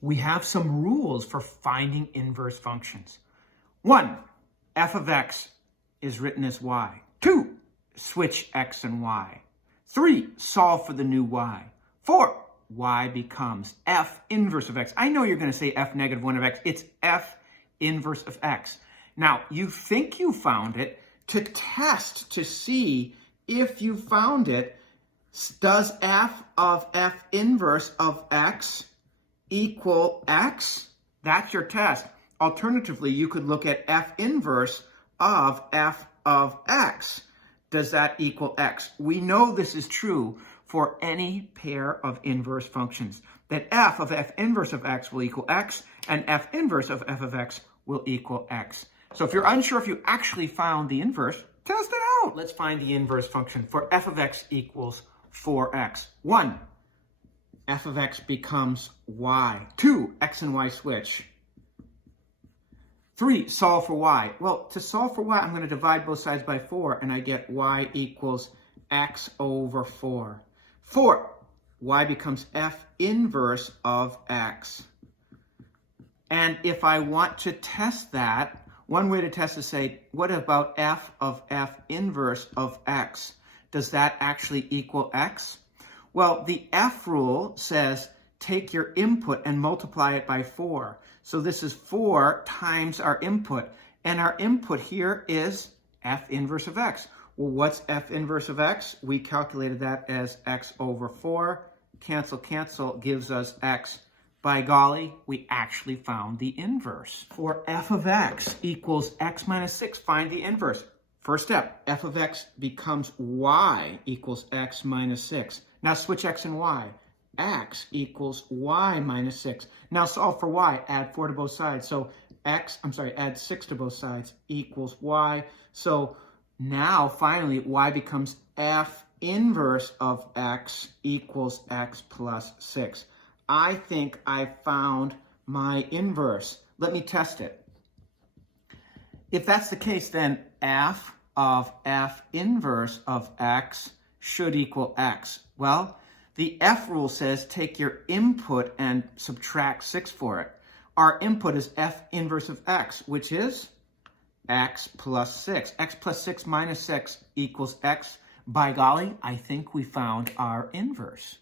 we have some rules for finding inverse functions. 1, f of x is written as y. 2, switch x and y. 3, solve for the new y. 4, y becomes f inverse of x. I know you're going to say f negative 1 of x. It's f inverse of x. Now, you think you found it. To test to see if you found it, does f of f inverse of x equal x? That's your test. Alternatively, you could look at f inverse of f of x. Does that equal x? We know this is true for any pair of inverse functions, that f of f inverse of x will equal x, and f inverse of f of x will equal x. So if you're unsure if you actually found the inverse, test it out. Let's find the inverse function for f of x equals 4x. 1, f of x becomes y. 2, x and y switch. 3, solve for y. Well, to solve for y, I'm going to divide both sides by 4, and I get y equals x over 4. 4, y becomes f inverse of x. And if I want to test that, one way to test is say, what about f of f inverse of x? Does that actually equal x? Well, the f rule says take your input and multiply it by 4. So this is 4 times our input. And our input here is f inverse of x. Well, what's f inverse of x? We calculated that as x over 4. Cancel, cancel gives us x. By golly, we actually found the inverse. For f of x equals x minus 6, find the inverse. First step, f of x becomes y equals x minus 6. Now switch x and y. X equals y minus 6. Now solve for y, add 4 to both sides. So add 6 to both sides equals y. So now finally y becomes f inverse of x equals x plus 6. I think I found my inverse. Let me test it. If that's the case, then f of f inverse of x should equal x. Well, the f rule says take your input and subtract 6 for it. Our input is f inverse of x, which is x plus 6. X plus 6 minus 6 equals x. By golly, I think we found our inverse.